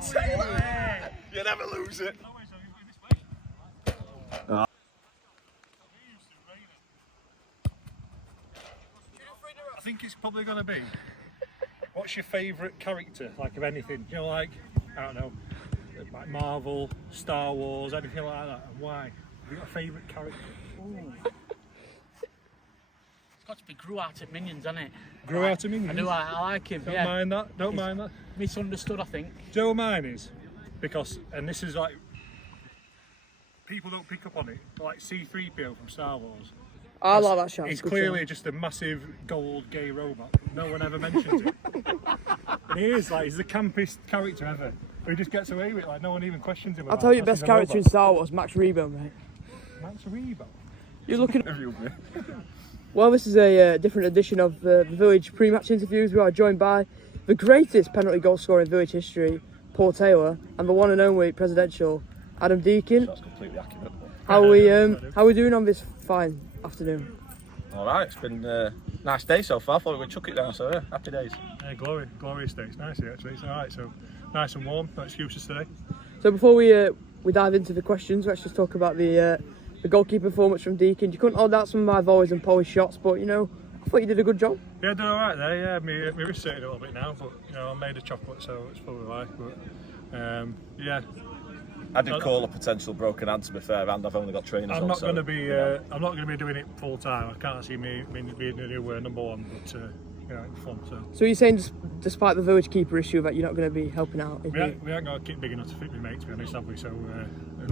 Taylor! You never lose it. I think it's probably going to be, what's your favourite character, like of anything? You know, like, I don't know, like Marvel, Star Wars, anything like that, and why? Have you got a favourite character? Ooh. It's got to be Grew out of Minions, hasn't it? Grew out of Minions? I do, I like him. Don't mind that, don't mind that. Misunderstood, I think. Do you know what mine is? Because, and this is like, people don't pick up on it, but like C-3PO from Star Wars. I like that shot. He's clearly just a massive gold gay robot. No one ever mentions it. And he is, like, he's the campiest character ever. He just gets away with it, like, no one even questions him. I'll tell you, best character in Star Wars, Max Rebo, mate. Max Rebo? You're looking at... Well, this is a different edition of the Village pre-match interviews. We are joined by the greatest penalty goal scorer in Village history, Paul Taylor, and the one and only presidential Adam Deakin. That's completely accurate. How are we doing on this fine afternoon? All right, it's been a nice day so far. I thought we would chuck it down, so yeah, happy days. Yeah, glorious day. It's nice here actually. It's all right. So nice and warm. No excuses today. So before we dive into the questions, let's just talk about the goalkeeper performance from Deakin. You couldn't hold out some of my volleys and polished shots, but you know, I thought you did a good job. Yeah, I did all right there. Yeah, my wrist's hurting a little bit now, but you know, I made a chocolate, so it's probably why. But yeah. I did call a potential broken hand, to be fair, and I've only got trainers I'm on. not going to be. I'm not going to be doing it full time. I can't see me being the new number one, but you know, it's fun. So you're saying, despite the Village keeper issue, that you're not going to be helping out? We ain't got a kit big enough to fit me, mate. To be honest, have we? So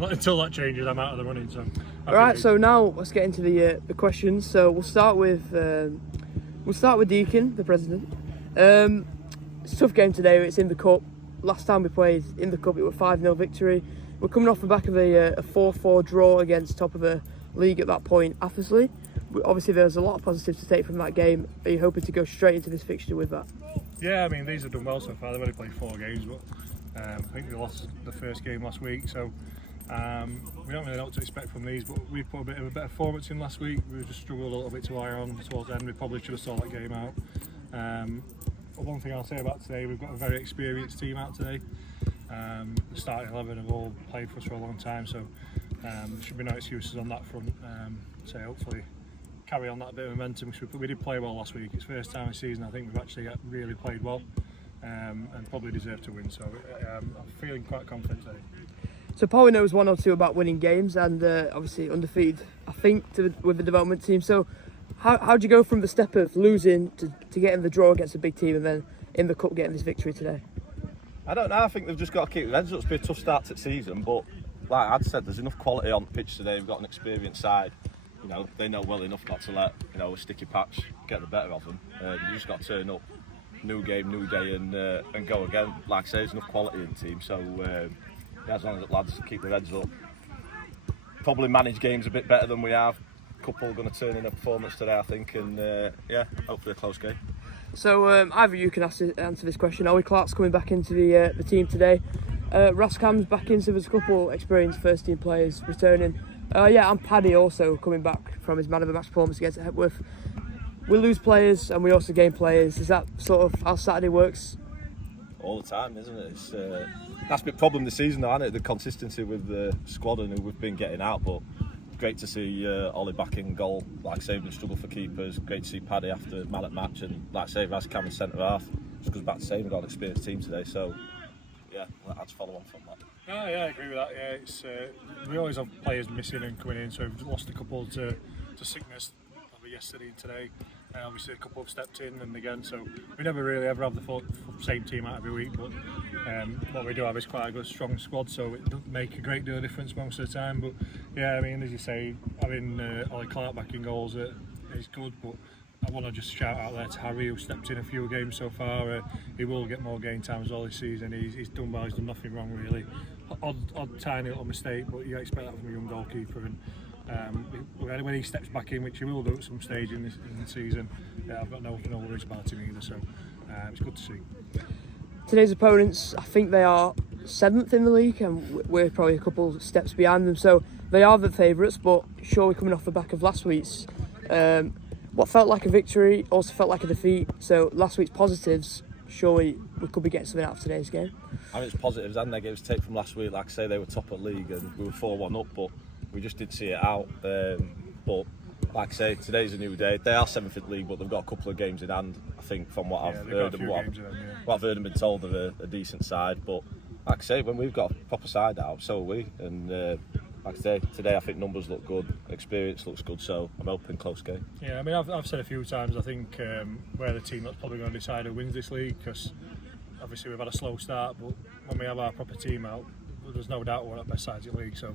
until that changes, I'm out of the running. So. All right. So now let's get into the questions. So we'll start with Deakin, the president. It's a tough game today. It's in the cup. Last time we played in the cup, it was 5-0 victory. We're coming off the back of a 4-4 draw against top of the league at that point, Athersley. Obviously, there's a lot of positives to take from that game. Are you hoping to go straight into this fixture with that? Yeah, I mean, these have done well so far. They've only played 4 games, but I think they lost the first game last week, so we don't really know what to expect from these. But we put a bit of a better performance in last week. We just struggled a little bit to wire on towards the end. We probably should have saw that game out. But one thing I'll say about today, we've got a very experienced team out today. The starting 11 have all played for us for a long time, so there should be no excuses on that front. So hopefully carry on that bit of momentum. We did play well last week. It's first time this season I think we've actually really played well, and probably deserve to win. So I'm feeling quite confident today. So Paul knows one or two about winning games, and obviously undefeated, I think, with the development team. So how'd you go from the step of losing to getting the draw against a big team, and then in the cup getting this victory today? I don't know. I think they've just got to keep their heads up. It's been a tough start to the season, but like I'd said, there's enough quality on the pitch today. We've got an experienced side. You know, they know well enough not to let a sticky patch get the better of them. You just got to turn up, new game, new day, and go again. Like I say, there's enough quality in the team. So yeah, as long as the lads keep their heads up, probably manage games a bit better than we have. Couple are going to turn in a performance today, I think, and yeah, hopefully a close game. So either you can answer this question. Ollie Clark's coming back into the team today. Raskam's back in, so there's a couple experienced first team players returning. Yeah, and Paddy also coming back from his man of the match performance against Hepworth. We lose players and we also gain players. Is that sort of how Saturday works? All the time, isn't it? That's been a problem this season, though, hasn't it? The consistency with the squad and who we've been getting out, but great to see Ollie back in goal. Like I say, we've been struggling for keepers. Great to see Paddy after man at match, and like I say, Raskam in centre half. Just goes back to saying we've got an experienced team today, so yeah, I'd follow on from that. Oh, yeah, I agree with that. Yeah, it's we always have players missing and coming in, so we've lost a couple to sickness probably yesterday and today. Obviously a couple have stepped in and again, so we never really ever have the same team out every week, but what we do have is quite a good strong squad, so it doesn't make a great deal of difference most of the time. But yeah, I mean, as you say, having Ollie Clark back in goals is good, but I want to just shout out there to Harry, who stepped in a few games so far. He will get more game time as well this season. He's done well, he's done nothing wrong really. Odd tiny little mistake, but you expect that from a young goalkeeper. And when he steps back in, which he will do at some stage in the season, yeah, I've got no worries about him either, so it's good to see. Today's opponents, I think they are 7th in the league, and we're probably a couple steps behind them, so they are the favourites, but surely coming off the back of last week's what felt like a victory also felt like a defeat. So last week's positives, surely we could be getting something out of today's game. I mean, it's positives and negatives take from last week. Like I say, they were top of the league and we were 4-1 up, but we just did see it out. But like I say, today's a new day. They are 7th in the league, but they've got a couple of games in hand. I think from what I've heard and what I've heard and been told, of a decent side. But like I say, when we've got a proper side out, so are we. And like I say, today I think numbers look good, experience looks good, so I'm hoping close game. Yeah, I mean, I've said a few times, I think we're the team that's probably going to decide who wins this league, because obviously we've had a slow start, but when we have our proper team out, there's no doubt we're the best sides in the league. So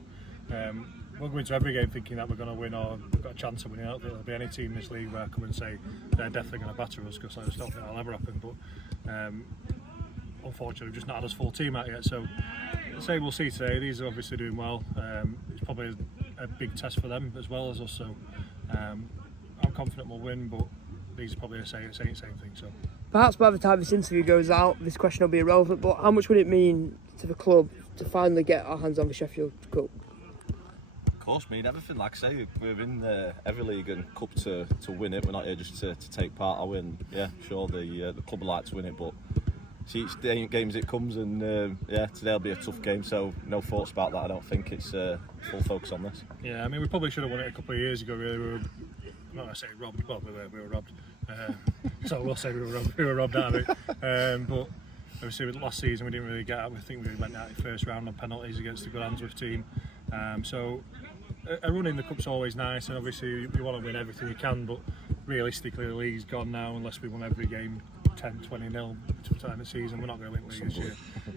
we'll go into every game thinking that we're going to win or we've got a chance of winning. I don't think there'll be any team in this league where I come and say they're definitely going to batter us, because I just don't think that'll ever happen. But unfortunately, we've just not had us full team out yet. So say we'll see today. These are obviously doing well. It's probably a big test for them as well as us. So I'm confident we'll win, but these are probably the same thing. So Perhaps by the time this interview goes out, this question will be irrelevant, but how much would it mean to the club to finally get our hands on the Sheffield Cup? Of course, mean everything. Like I say, we're in every league and cup to win it. We're not here just to take part. I win. Yeah, sure, the club would like to win it, but see each game as it comes, and yeah, today'll be a tough game, so no thoughts about that. I don't think it's full focus on this. Yeah, I mean, we probably should have won it a couple of years ago. Really, I'm not going to say robbed. Well, we were robbed. So we'll say we were robbed out of it. But obviously, with last season we didn't really get out. I think we went out in the first round on penalties against a good Handsworth team. So a run in the cup's always nice, and obviously you want to win everything you can. But realistically, the league's gone now unless we won every game 10-20-0 between the season. We're not going to win the league this year.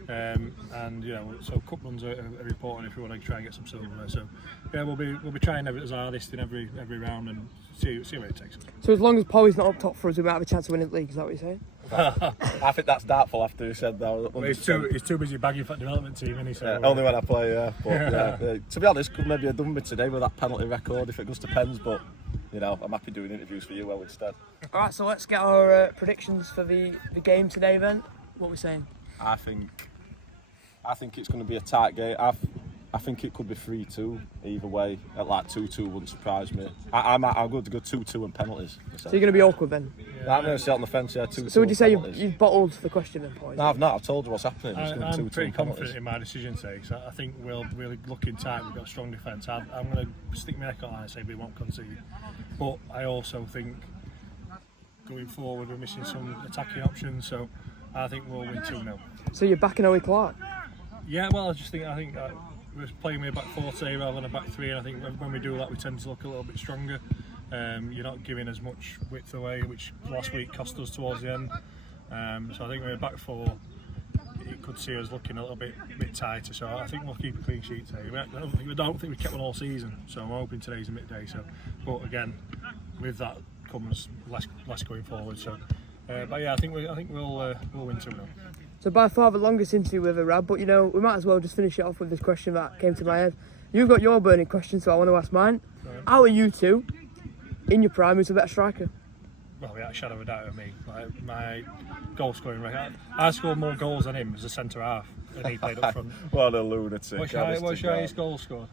And you know, so cup runs are important if we want to try and get some silver there. So yeah, we'll be trying as hardest in every round and see where it takes us. So as long as Polly's not up top for us, we might have a chance of winning the league. Is that what you're saying? I think that's doubtful after you said that. Well, he's too busy bagging for the development team, isn't he? So, only when I play, yeah. But to be honest, could maybe have done me today with that penalty record if it goes to pens, but you know, I'm happy doing interviews for you well instead. Alright, so let's get our predictions for the game today then. What are we saying? I think it's going to be a tight game. I think it could be 3-2 either way. At like 2-2 wouldn't surprise me. I'll go 2-2 and penalties. So you're going to be awkward then? Yeah, I'm going to sit on the fence, yeah, 2-2. So would you say you've bottled the question then, Polly? No, I've not. I've told you what's happening. I'm pretty confident in my decision today, so I think we'll really look in tight. We've got a strong defence. I'm going to stick my neck on and say we won't concede. But I also think going forward we're missing some attacking options, so I think we'll win 2-0. So you're backing Owen Clark? Yeah, well, I think we're playing with a back four today rather than a back three, and I think when we do that we tend to look a little bit stronger. You're not giving as much width away, which last week cost us towards the end. So I think with a back four, it could see us looking a little bit tighter. So I think we'll keep a clean sheet today. I don't think we kept one all season, so I'm hoping today's a midday. So, but again, with that comes less going forward. So, but yeah, I think we'll win 2-0. So by far the longest interview we've ever had, but you know, we might as well just finish it off with this question that came to my head. You've got your burning question, so I want to ask mine. Right. Out of you two, in your prime, who's the better striker? Well, without a shadow of a doubt of me. My goal scoring record, I scored more goals than him as a centre half, and he played up front. What a lunatic. What's your highest goal scored?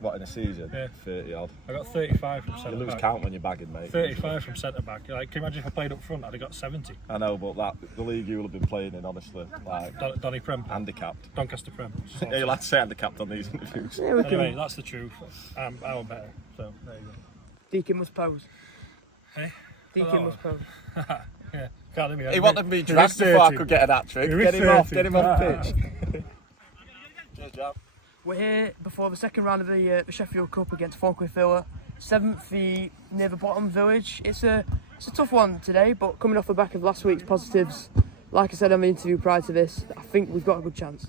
What, in a season? Yeah. 30 odd. I got 35 from centre back. You lose count when you're bagging, mate. 35 from centre back. Like, can you imagine if I played up front? I'd have got 70. I know, but the league you will have been playing in, honestly, like Donny Prem. handicapped. Doncaster Prem. Yeah, you'll have to say handicapped on these interviews. Yeah, we Anyway, can. that's the truth. I'm better. So there you go. Deacon must pose. Hey? Deacon must pose. Yeah. Can't let me. He wanted me dragged before I could get an hat-trick. Get him off pitch. Cheers, Jam. We're here before the second round of the Sheffield Cup against Thorncliffe Villa, 7th near the bottom village. It's a tough one today, but coming off the back of last week's positives, like I said on the interview prior to this, I think we've got a good chance.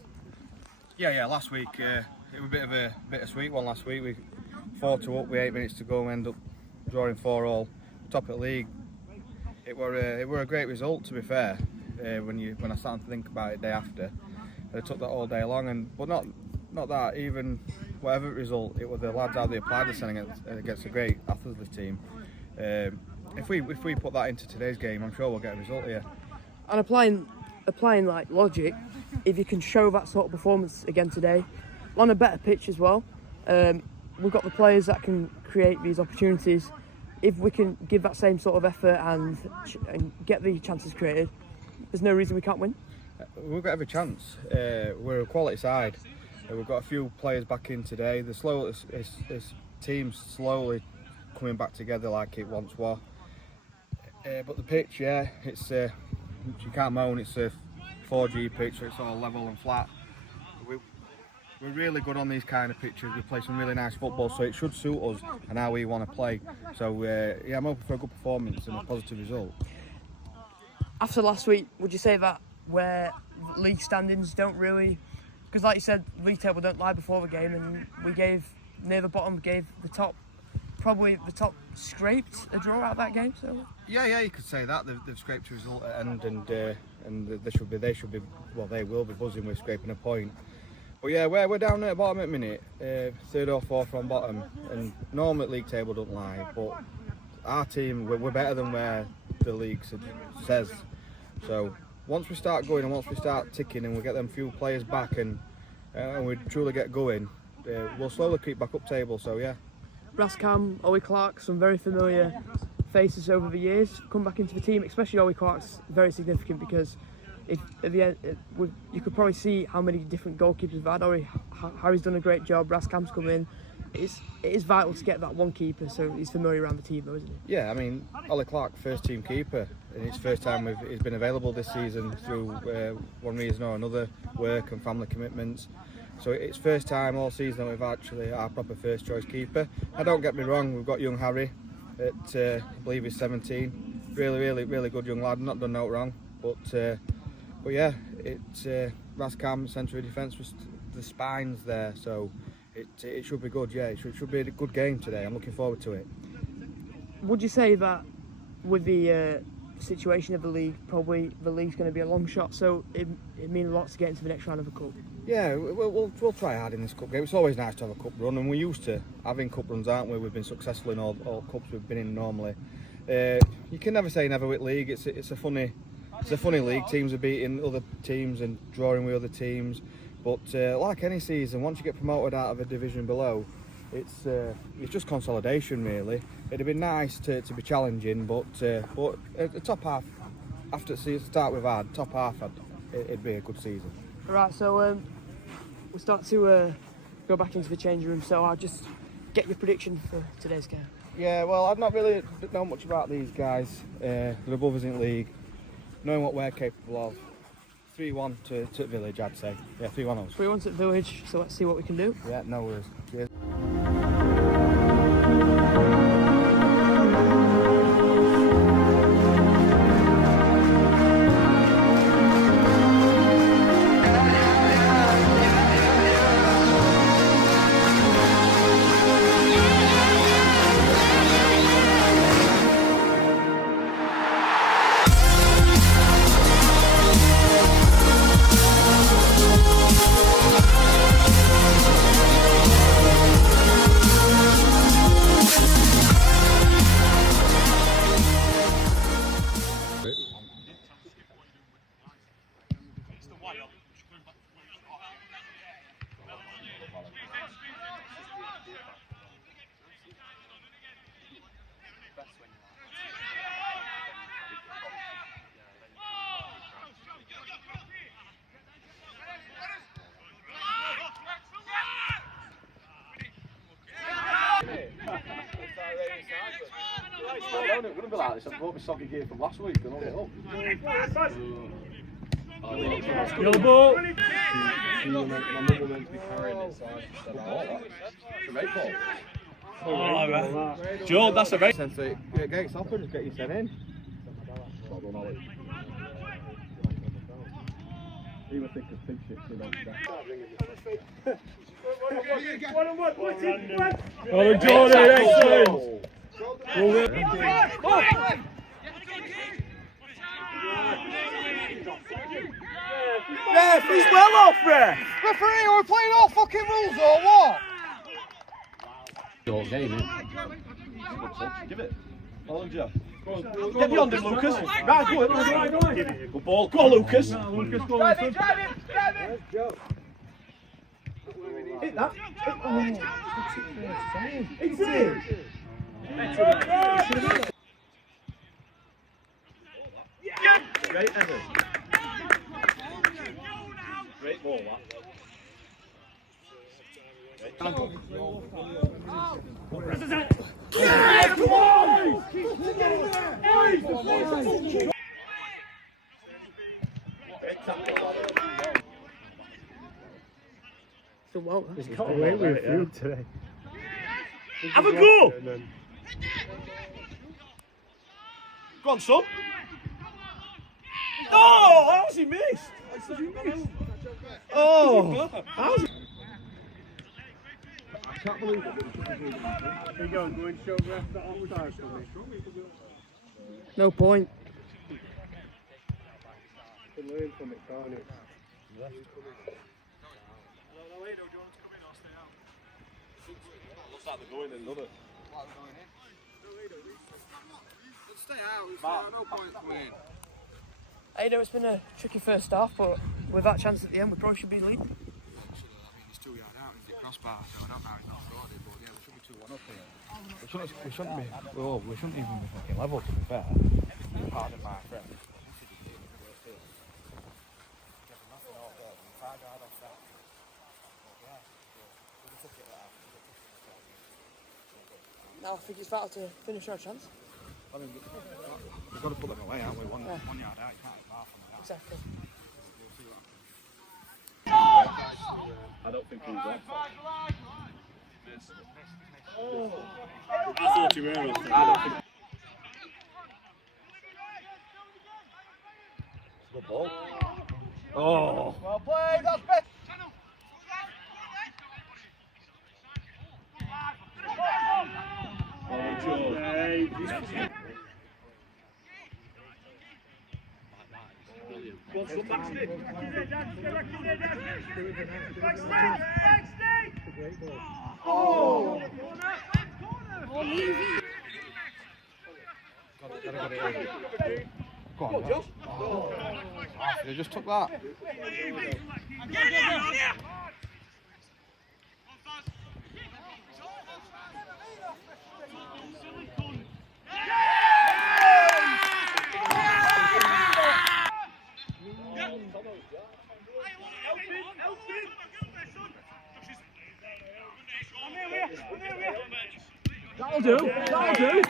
Yeah. Last week it was a bit of a bittersweet one. Last week we 4-2 up with 8 minutes to go and end up drawing 4-4, top of the league. It were a great result, to be fair. When I started to think about it day after, I took that all day long, but not that, even whatever result, it was the lads how they applied themselves against a great athletic team. If we put that into today's game, I'm sure we'll get a result here. And applying like logic, if you can show that sort of performance again today, on a better pitch as well, we've got the players that can create these opportunities. If we can give that same sort of effort and get the chances created, there's no reason we can't win. We've got every chance. We're a quality side. We've got a few players back in today. This team's slowly coming back together like it once was. But the pitch, yeah, it's you can't moan. It's a 4G pitch, so it's all level and flat. We're really good on these kind of pitches. We play some really nice football, so it should suit us and how we want to play. So yeah, I'm hoping for a good performance and a positive result. After last week, would you say that where league standings don't really, because like you said, league table don't lie before the game, and we gave near the bottom, gave the top, probably the top scraped a draw out of that game. So yeah, you could say that they've scraped a result at end, and they should be well, they will be buzzing with scraping a point. But yeah, we're down at the bottom at the minute, third or fourth from bottom, and normally league table don't lie, but our team, we're better than where the league says. So once we start going and once we start ticking and we get them few players back and we truly get going, we'll slowly creep back up table. So yeah. Raskam, Ollie Clark, some very familiar faces over the years come back into the team, especially Ollie Clark's very significant because at the end, you could probably see how many different goalkeepers we've had. Harry's done a great job, Raskam's come in. It is vital to get that one keeper, so he's familiar around the team though, isn't he? Yeah, I mean, Ollie Clark, first team keeper, and it's first time he's been available this season through one reason or another, work and family commitments. So it's first time all season that we've actually our proper first choice keeper. Now don't get me wrong, we've got young Harry at I believe he's 17. Really good young lad, not done no wrong. But yeah, it's Raskam, centre of defence, with the spines there, so it should be good. Yeah, it should be a good game today. I'm looking forward to it. Would you say that with the situation of the league, probably the league's going to be a long shot, so it means a lot to get into the next round of the cup? Yeah, we'll try hard in this cup game. It's always nice to have a cup run, and we're used to having cup runs, aren't we? We've been successful in all cups we've been in normally. You can never say never with league. It's a funny league. Teams are beating other teams and drawing with other teams. But like any season, once you get promoted out of a division below, it's just consolidation really. It'd be nice to be challenging, but at the top half, after the start we've had, top half, it'd be a good season. Right, so we'll start to go back into the changing room. So I'll just get your prediction for today's game. Yeah, well, I've not really know much about these guys. They're above us in league. Knowing what we're capable of, 3-1 to Village, I'd say. Yeah, 3-1 us. 3-1 at Village, so let's see what we can do. Yeah, no worries. Cheers. It wouldn't be like this. I brought my soggy gear from last week and all it up. Your ball! My mum will meant to be carrying it, so I just said, it's a great ball. Oh, right. Joe, that's a very... Get it off and just get you sent in. Well done, Ollie. He would think of pig shit, you know. Oh, Jordan, excellent! Ref, he's well off, ref! Referee, are we playing all fucking rules or what? Your game, innit? Give it. Hold on, Joe. Get beyond him, Lucas. Right, go on. Good ball. Go on, Lucas. Lucas, go Drive him! Hit that. It's in! Great, Evan. So well. He's got away with a few today. Have a go! Go on, son. Oh, how's he missed? Oh, how's he? I can't believe it. There you go, go and show ref that offside for me. No point. Can learn from it, can't it? Looks like they're going in another. Stay out, no point coming in. I know it's been a tricky first half, but with that chance at the end, we probably should be leading. I mean, he's 2 yards out, he's at crossbar, so I don't know he's not scored it, but yeah, we should be 2-1 up here. We shouldn't be. Well, we shouldn't even be fucking level, to be fair. Pardon my friend. Now I think it's vital to finish our chance. I mean, we've got to put them away, haven't we? 1 yard out, you can't have half from that. Exactly. I don't think he's there. I thought you were on. Good ball. Oh. Well played, that's better. Oh! Go on, Josh. You just took that. That'll do, that'll do.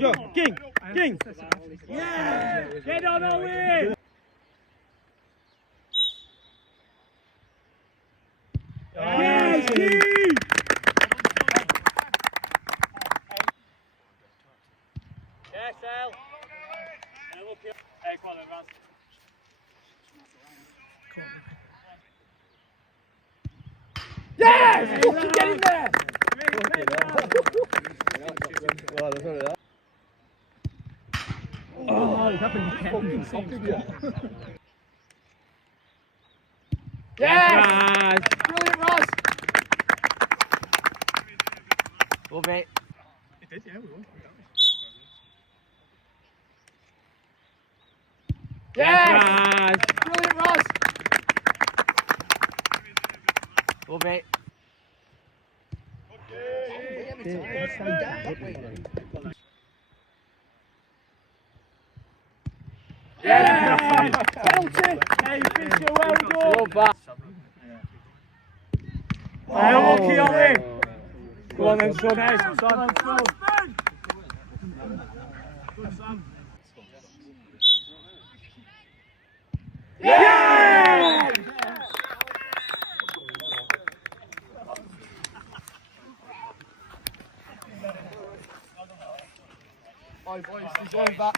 Go, King, King. Yeah, get on the way. Yes, King. Yes, El. Hey, come on then, Raz. Yes! Fucking get in there! Oh, it's happened again. Yes! Brilliant, Ross! Love it. It did, yeah, we won. Yes! Brilliant, Ross! Love it. Yes! Penalty! Hey, Fisher, well done! Love that. Hey, lucky on him! Go on then, son. Hey, son. Yes! Oh, boys, deserve that.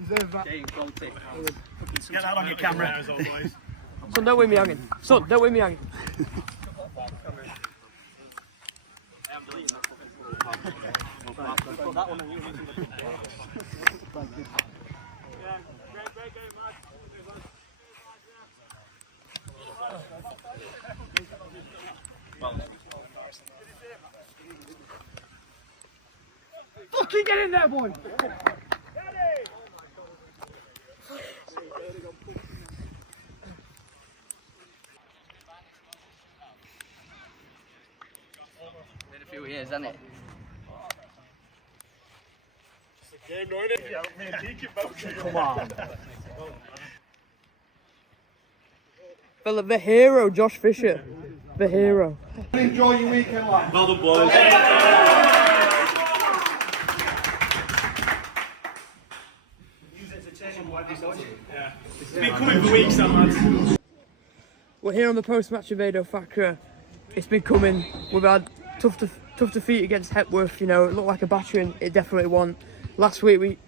Deserve that. Get that on your camera. Son, don't leave me hanging. Son, don't leave me hanging. Fucking get in there, boy. Been a few years, hasn't it? Come on. Fella, the hero, Josh Fisher. The hero. Enjoy your weekend, lads. Well done, boys. It's been coming for weeks, that lads. We're here on the post-match of Ado Thakra. It's been coming. We've had tough defeat against Hepworth. You know, it looked like a battering. It definitely won. Last week we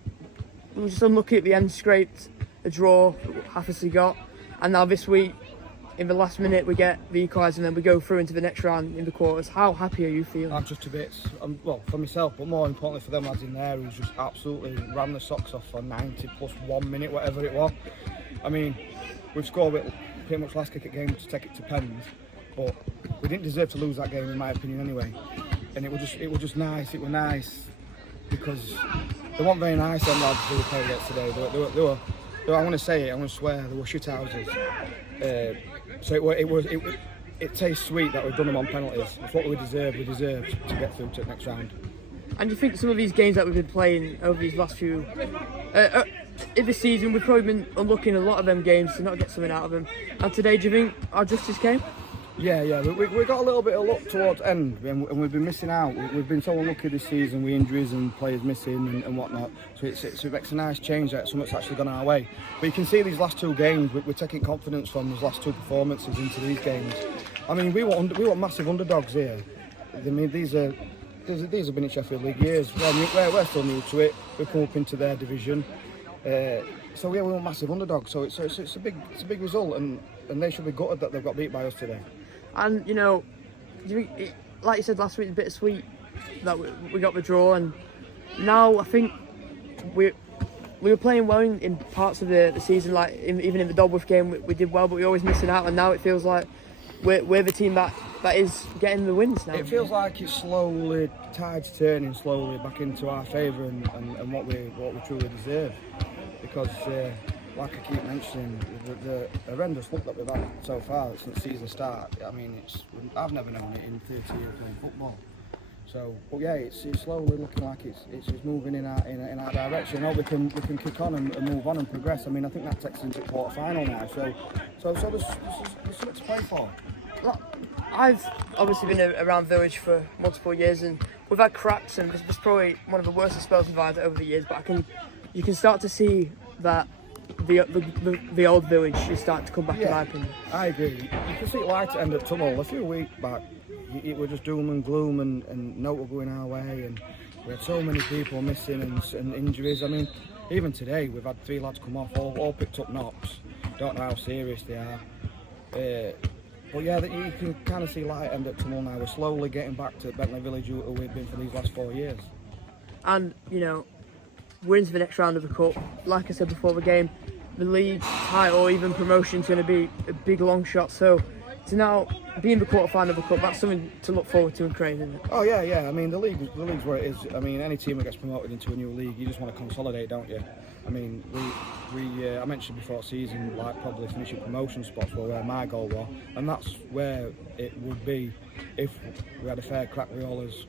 were just unlucky at the end, scraped a draw, Haffisy got, and now this week, in the last minute, we get the equaliser and then we go through into the next round in the quarters. How happy are you feeling? I'm just a bit, well, for myself, but more importantly for them lads in there who's just absolutely ran the socks off for 90 plus 1 minute, whatever it was. I mean, we've scored with pretty much last kick at game to take it to pens, but we didn't deserve to lose that game in my opinion anyway. And it was just nice. It was nice because they weren't very nice them lads who were playing against today. They were I want to say it, I want to swear, they were shit houses. So it tastes sweet that we've done them on penalties. It's what we deserve. We deserve to get through to the next round. And do you think some of these games that we've been playing over these last few in the season, we've probably been unlucky in a lot of them games to not get something out of them. And today, do you think our justice came? Yeah. We got a little bit of luck towards end, and we've been missing out. We've been so unlucky this season with injuries and players missing and whatnot. So it makes a nice change that something's actually gone our way. But you can see these last two games, we're taking confidence from those last two performances into these games. I mean, we were massive underdogs here. I mean, these have been in Sheffield League years. We're still new to it. We've come up into their division. So yeah, we were massive underdogs. So it's a big result, and they should be gutted that they've got beat by us today. And you know, like you said last week, it's bittersweet that we got the draw, and now I think we were playing well in parts of the season, like even in the Dobworth game we did well, but we're always missing out, and now it feels like we're the team that is getting the wins now. It feels like it's slowly, tide's turning slowly back into our favour and what we truly deserve, because like I keep mentioning, the horrendous luck that we've had so far since season start. I mean, I've never known it in 30 years playing football. So, but yeah, it's slowly looking like it's moving in our direction. I hope we can kick on and move on and progress. I mean, I think that takes us into quarter final now. So there's something to play for. I've obviously been around Village for multiple years, and we've had cracks, and this is probably one of the worst spells we've had over the years. But you can start to see that the old Village is starting to come back, in my opinion. I agree. You can see light at the end of the tunnel. A few weeks back, it was just doom and gloom, and no were going our way, and we had so many people missing and injuries. I mean, even today we've had 3 lads come off, all picked up knocks. Don't know how serious they are. But yeah, you can kind of see light at the end of the tunnel now. We're slowly getting back to Bentley Village, who we've been for these last 4 years. And you know, we're into the next round of the cup. Like I said before the game, the league title or even promotion is going to be a big long shot. So to now be in the quarter final of the cup, that's something to look forward to and crave, isn't it? Oh yeah. I mean, the league's where it is. I mean, any team that gets promoted into a new league, you just want to consolidate, don't you? I mean, I mentioned before season, like probably finishing promotion spots were where my goal was, and that's where it would be if we had a fair crack with all those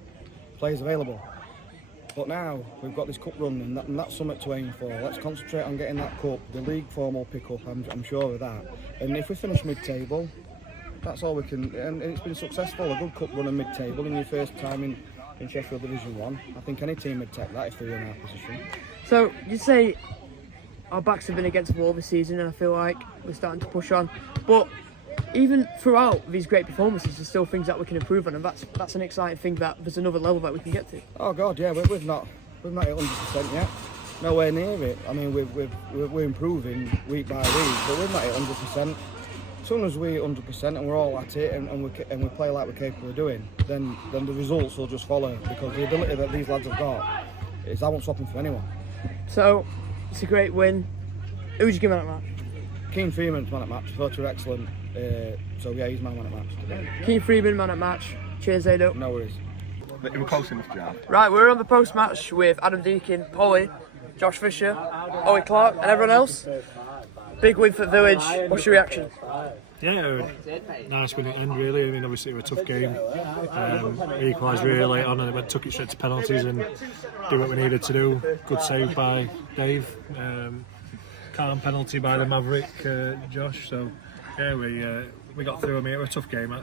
players available. But now we've got this cup run, and that's something to aim for. Let's concentrate on getting that cup. The league form will pick up, I'm sure of that. And if we finish mid-table, that's all we can. And it's been successful, a good cup run and mid-table in your first time in Sheffield Division 1. I think any team would take that if they were in our position. So you'd say our backs have been against the wall this season, and I feel like we're starting to push on. But even throughout these great performances, there's still things that we can improve on, and that's an exciting thing, that there's another level that we can get to. Oh God, yeah, we've not We've not hit 100% yet. Nowhere near it. I mean, we're improving week by week, but we've not hit 100%. As soon as we hit 100% and we're all at it and we play like we're capable of doing, then the results will just follow, because the ability that these lads have got is, I won't swap them for anyone. So, it's a great win. Who would you give man at match? Keane Freeman's man at match. Thought you were excellent. So yeah, he's my man at match today. Keane Freeman, man at match. Cheers, Ado. No worries. It was close enough, Jar. Right, we're on the post-match with Adam Deakin, Polly, Josh Fisher, Ollie Clark and everyone else. Big win for Village. What's your reaction? Yeah, nice win at the end really. I mean, obviously it was a tough game. We equalised really late on and it took it straight to penalties and did what we needed to do. Good save by Dave. Calm penalty by the Maverick, Josh. So yeah, we got through. I mean, it was a tough game.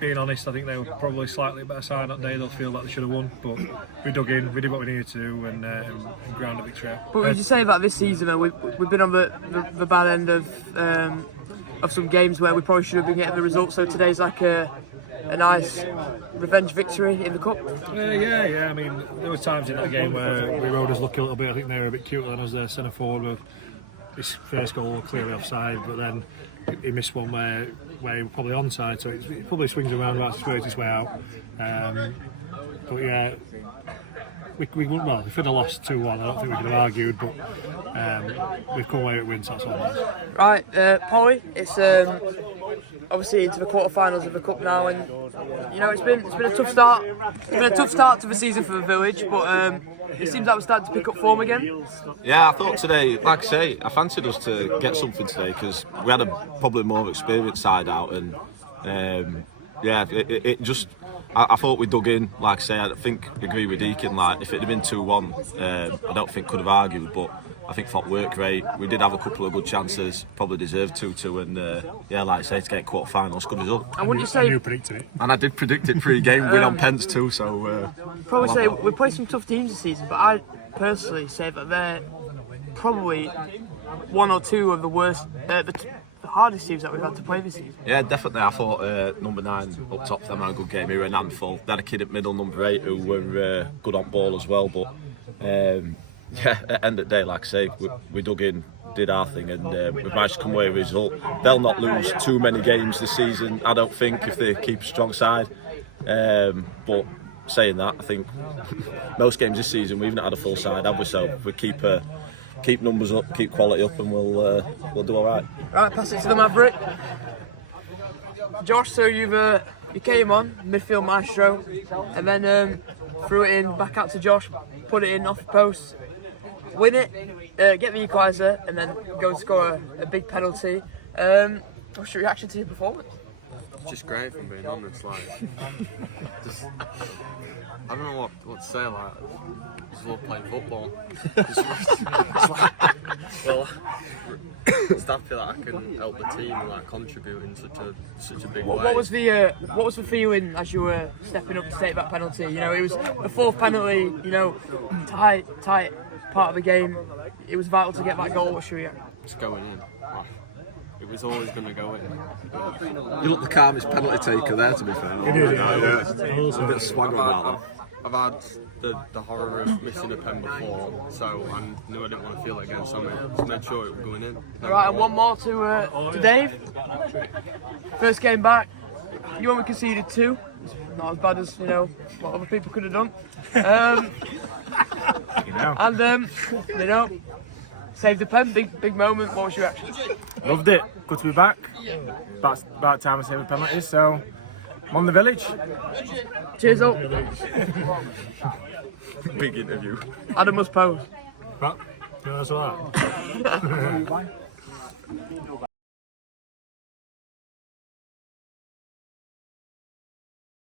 Being honest, I think they were probably slightly better side that day. They'll feel like they should have won, but we dug in, we did what we needed to do, and ground a victory out. But would you say that this season we've been on the bad end of some games where we probably should have been getting the results? So today's like a nice revenge victory in the cup. Yeah. I mean, there was times in that game where we rode us lucky a little bit. I think they were a bit cuter than us. Their centre forward with his first goal clearly offside, but then he missed one where he was probably onside, so it probably swings around about to work its way out. But yeah, we if we'd have lost 2-1, I don't think we could have argued, but we've come away with wins, that's all nice. Right, Polly, it's obviously into the quarterfinals of the cup now, and you know it's been a tough start. It's been a tough start to the season for the Village, but it seems like we're starting to pick up form again. Yeah, I thought today, like I say, I fancied us to get something today because we had a probably more experienced side out, and yeah, it just. I thought we dug in, like I say, I think I agree with Deakin, like if it had been 2-1, I don't think could have argued, but I think thought worked great. We did have a couple of good chances, probably deserved 2-2, and yeah, like I say, to get quarter-finals, good result. And wouldn't you say? You predicted it. And I did predict it pre-game, win on pence too, so... probably say we played some tough teams this season, but I personally say that they're probably one or two of the worst, the hardest teams that we've had to play this season. Yeah, definitely. I thought number 9 up top, them had a good game. He were an handful. They had a kid at middle, number 8, who were good on ball as well. But yeah, at the end of the day, like I say, we dug in, did our thing, and we've managed to come away with a result. They'll not lose too many games this season, I don't think, if they keep a strong side. But saying that, I think most games this season we've not had a full side, have we? So if we keep numbers up, keep quality up, and we'll do all right. Right, pass it to the Maverick. Josh, so you came on midfield maestro, and then threw it in back out to Josh, put it in off the post, win it, get the equaliser, and then go and score a big penalty. What's your reaction to your performance? Just great, if I'm being honest. Like, just, I don't know what to say. Like, I just love playing football. It's happy that I can help the team and like contribute in such a big way. What was the feeling as you were stepping up to take that penalty? You know, it was the 4th penalty. You know, tight part of the game. It was vital to get that goal. What's your reaction? It's going in. It was always going to go in. You look the calmest penalty taker there, to be fair. A bit of swagger about that. I've had the horror of missing a pen before, so I knew I didn't want to feel it again, so I just made sure it was going in. Right, and one more to Dave. First game back, you only conceded 2. It's not as bad as, you know, what other people could have done. And you know, saved the pen, big moment. What was your reaction? Loved it. Good to be back. About time I saved the penalties, so I'm on the Village. Cheers up. Big interview. Adam must pose. Right, you know, that's all right.